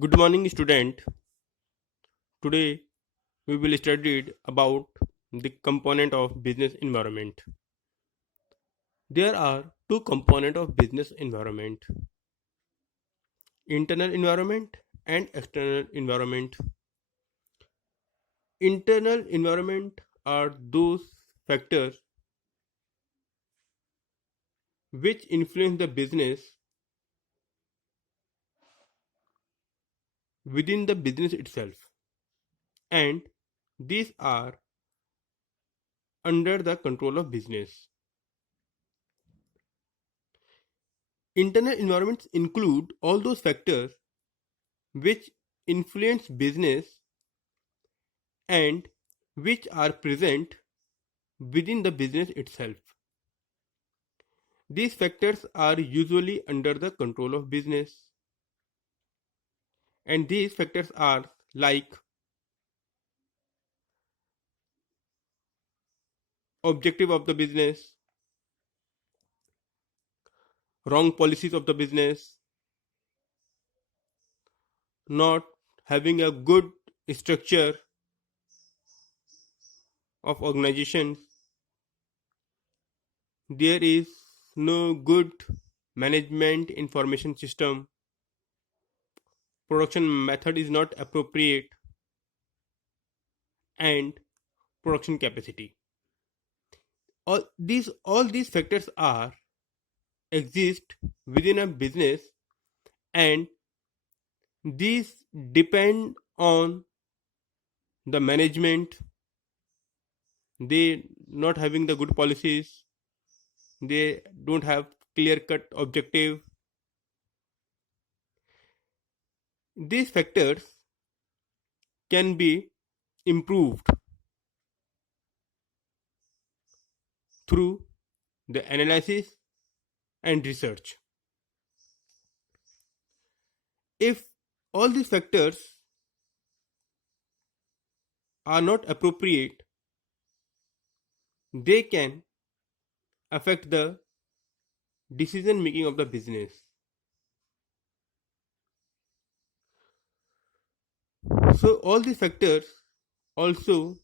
Good morning, student. Today we will study about the component of business environment. There are two components of business environment: internal environment and external environment. Internal environment are those factors which influence the business within the business itself, and these are under the control of business. Internal environments include all those factors which influence business and which are present within the business itself. These factors are usually under the control of business, and these factors are like objective of the business, wrong policies of the business, not having a good structure of organizations, there is no good management information system, production method is not appropriate, and production capacity. All these factors are exist within a business, and these depend on the management. They not having the good policies, they don't have clear cut objective. These factors can be improved through the analysis and research. If all these factors are not appropriate, they can affect the decision making of the business. So all these factors also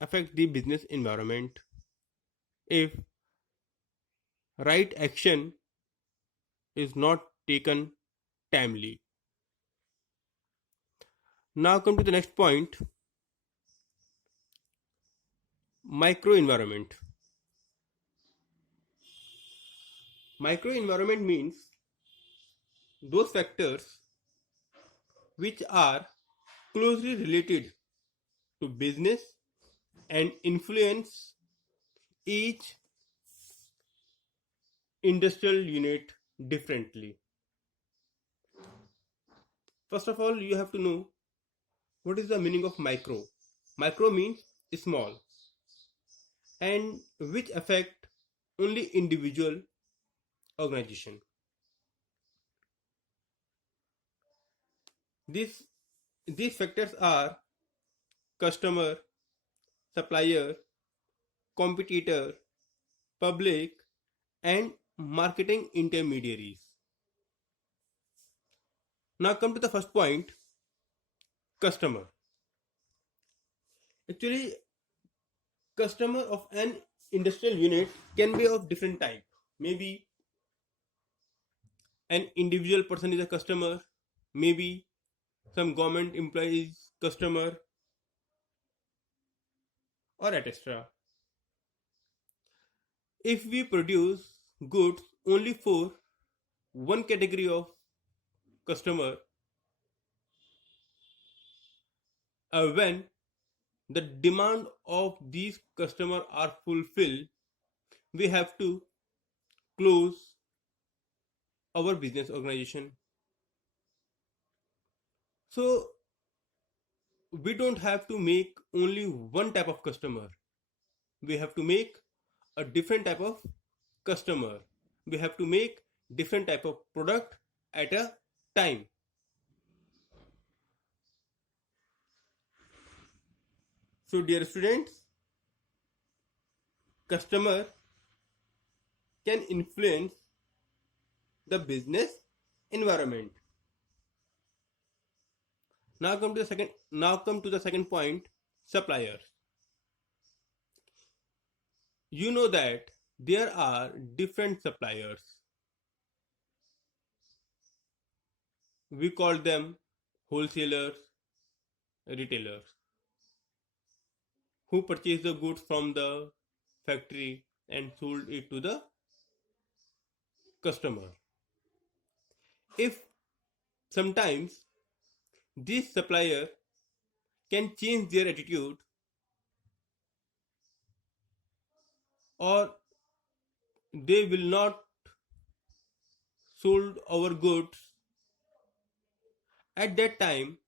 affect the business environment. If right action is not taken timely. Now come to the next point: microenvironment. Microenvironment means those factors which are closely related to business and influence each industrial unit differently. First of all, you have to know what is the meaning of micro. Micro means small and which affect only individual organization. These these factors are customer, supplier, competitor, public, and marketing intermediaries. Now come to the first point: customer. Actually, customer of an industrial unit can be of different type. Maybe an individual person is a customer, maybe some government employee is customer, or etc. If we produce goods only for one category of customer, when the demand of these customers are fulfilled, we have to close our business organization. So we don't have to make only one type of customer, we have to make a different type of customer, we have to make different type of product at a time. So dear students, customer can influence the business environment. Now come to the second point, suppliers. You know that there are different suppliers. We call them wholesalers, retailers, who purchase the goods from the factory and sold it to the customer. If sometimes this supplier can change their attitude, or they will not sold our goods, at that time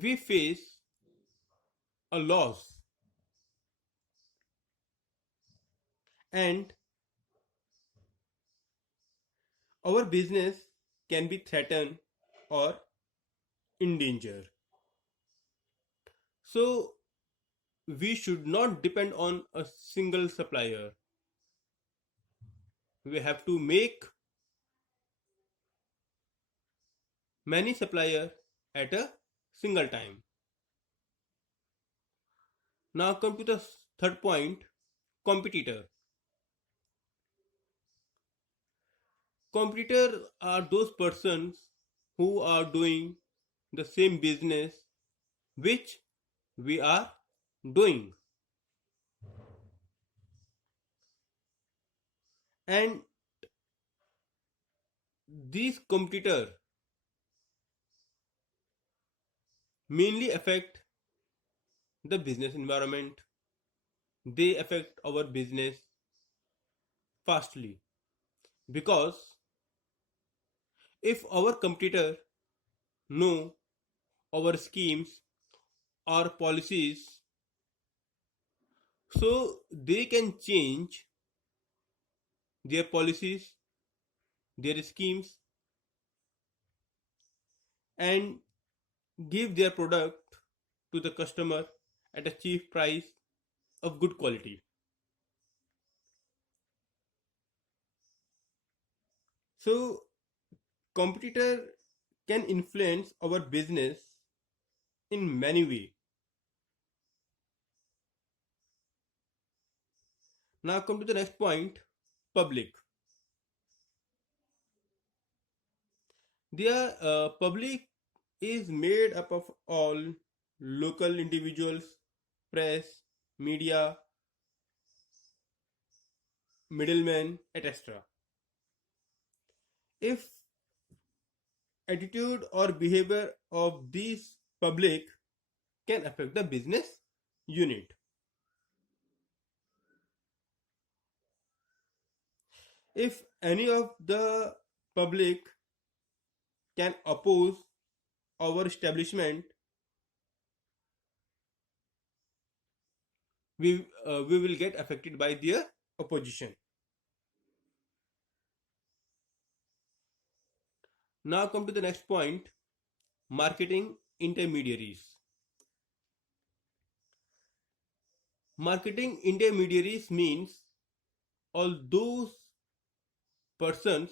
we face a loss, and our business can be threatened or in danger. So we should not depend on a single supplier. We have to make many suppliers at a single time. Now come to the third point, competitor. Competitors are those persons who are doing the same business which we are doing, and these competitors mainly affect the business environment. They affect our business fastly, because if our competitor know our schemes or policies, so they can change their policies, their schemes, and give their product to the customer at a cheap price of good quality. So competitor can influence our business in many ways. Now come to the next point, public. Their public is made up of all local individuals, press, media, middlemen, etc. If attitude or behavior of these public can affect the business unit. If any of the public can oppose our establishment, we will get affected by their opposition. Now come to the next point, marketing intermediaries. Marketing intermediaries means all those persons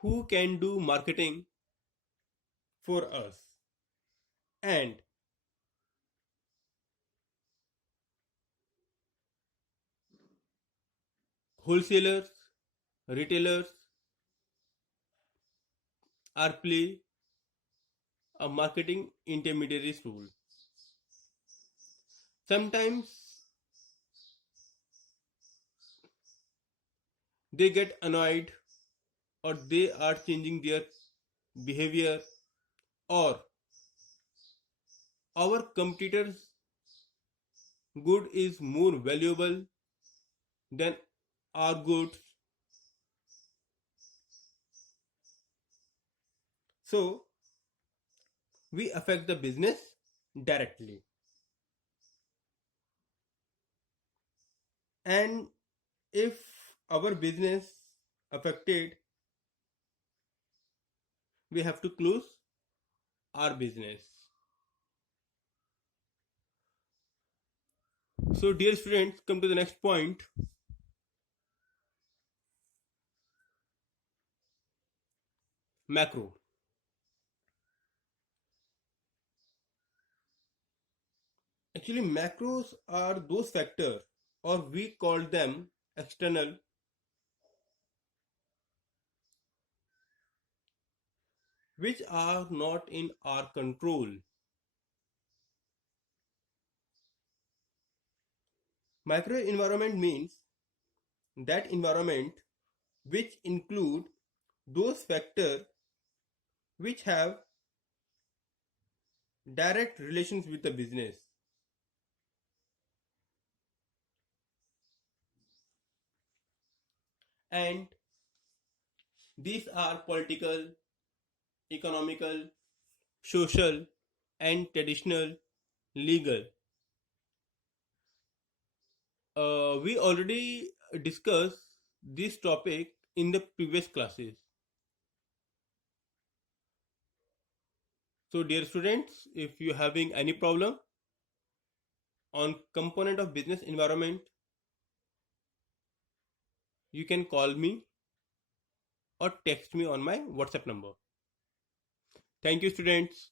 who can do marketing for us, and wholesalers, retailers are play a marketing intermediaries role. Sometimes they get annoyed, or they are changing their behavior, or our competitors good is more valuable than our goods, so we affect the business directly. And if our business affected, we have to close our business. So dear students, come to the next point, macro. Actually, macros are those factors, or we call them external, which are not in our control. Microenvironment means that environment which include those factors which have direct relations with the business. And these are political, economical, social, and traditional, legal. We already discussed this topic in the previous classes. So, dear students, if you are having any problem on component of business environment, you can call me or text me on my WhatsApp number. Thank you, students.